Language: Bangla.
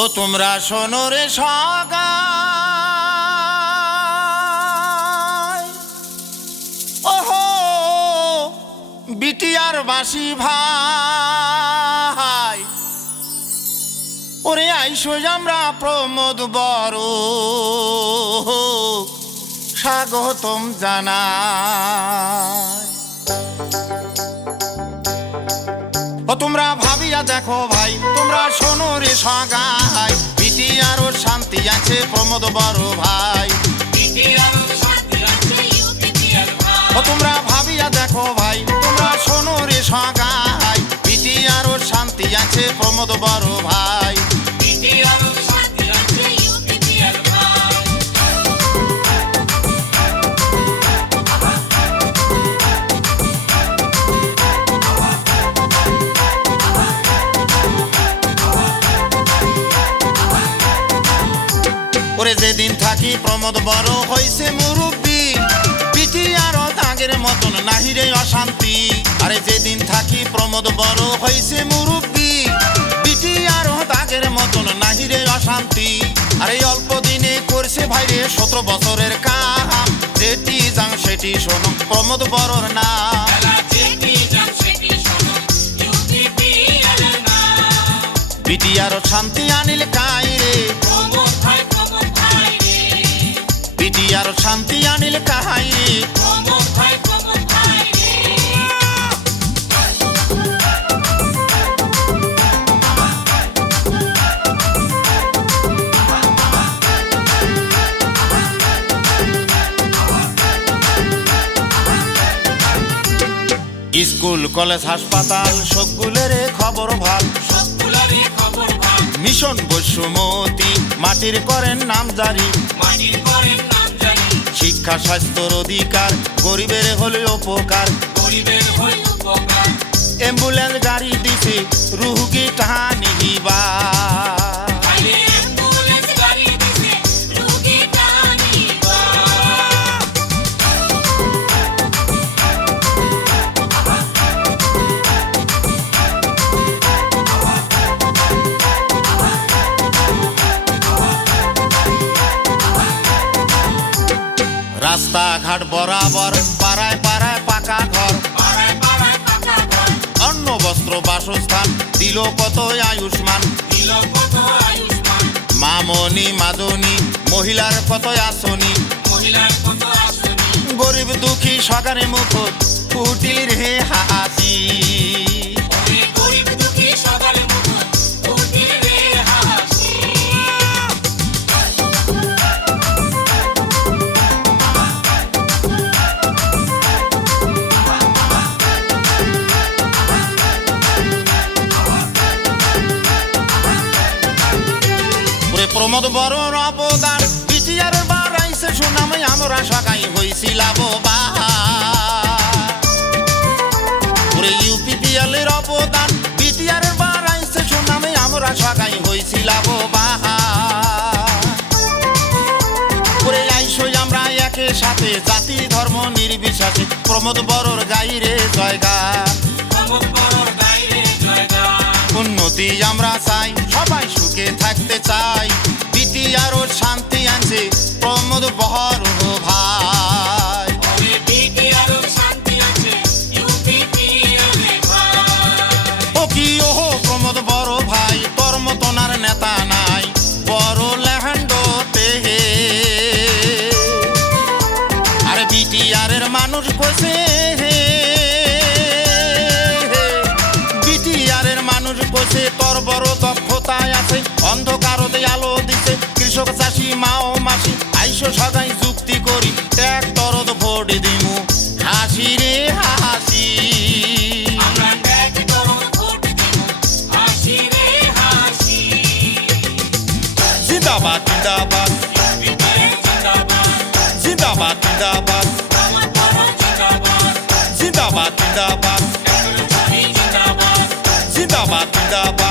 ও তোমরা শোনো রে সগাই, ওহো বিটিয়ার বাসি ভাই, ওরে আইসো আমরা প্রমোদ বড় স্বাগতম জানাই। ও তোমরা ভাবিয়া দেখো ভাই, তোমরা শোনো রে সগাই, বিটিয়ারও শান্তি আছে প্রমোদ বড় ভাই। ও তোমরা ভাবিয়া দেখো ভাই, তোমরা শোনো রে সগাই, বিটিয়ারও শান্তি আছে প্রমোদ বড় ভাই। ওরে যেদিন থাকি প্রমোদ বড় হইছে মুরব্বী, বিটিয়ারও আগের মতন নাহিরে অশান্তি। আরে যেদিন থাকি প্রমোদ বড় হইছে মুরব্বী, বিটিয়ারও আগের মতন নাহিরে অশান্তি। আরে অল্প দিনে করছে ভাইরে 17 বছরের কাম, যেটি যাং সেটি শোনো প্রমোদ বড়র নাম। বিটিয়ারও শান্তি আনিল কাইরে, বিটিয়ার শান্তি আনিল কাহাইরে। স্কুল কলেজ হাসপাতাল সবগুলের খবর ভাল, মিশন বৈষম্যতি মাটির করেন নাম জারি। শিক্ষা স্বাস্থ্যর অধিকার গরিবের হলে উপকার, অ্যাম্বুলেন্স গাড়ি দিছে রুগী টাহানি নিবা। রাস্তাঘাট বরাবর পাড়ায় পাড়ায় পাকা ঘর, অন্ন বস্ত্র বাসস্থান দিল কত আয়ুষ্মান। মামনি মাদনী মহিলার কত আসনি, গরিব দুঃখী সকারে মুখত ফুটিল রে হাসি। প্রমোদ বড়র অবদান বিটিয়ার বাড়াইছে সুনাম, আমরা সগাই হইছিল বাবা। ওরে ইউপিপিএলের অবদান বিটিয়ার বাড়াইছে সুনাম, আমরা সগাই হইছিল বাবা। ওরে আইসো আমরা একে সাথে জাতি ধর্ম নির্বিশেষে প্রমোদ বড়র গাইরে জয়গান। উন্নতি আমরা চাই, সবাই সুখে থাকতে চাই, বিটিয়ারও শান্তি আনছে প্রমোদ বড় ভাই। ও কি ওহো প্রমোদ বড় ভাই, তোর মতন আর নেতা নাই বড় ল্যান্ডতে। আরে বিটিয়ারের মানুষ কইছে, তোর বড় দক্ষতায় আছে, অন্ধকারতে আলো দিছে কৃষক চাষি মাও মাসি। আইসো সগাই যুক্তি করি ট্রাক্টরত ভোট দিমু হাসি রে হাসি। জিন্দাবাদ জিন্দাবাদ জিন্দাবাদ জিন্দাবাদ জিন্দাবাদ জিন্দাবাদ জিন্দাবাদ জিন্দাবাদ।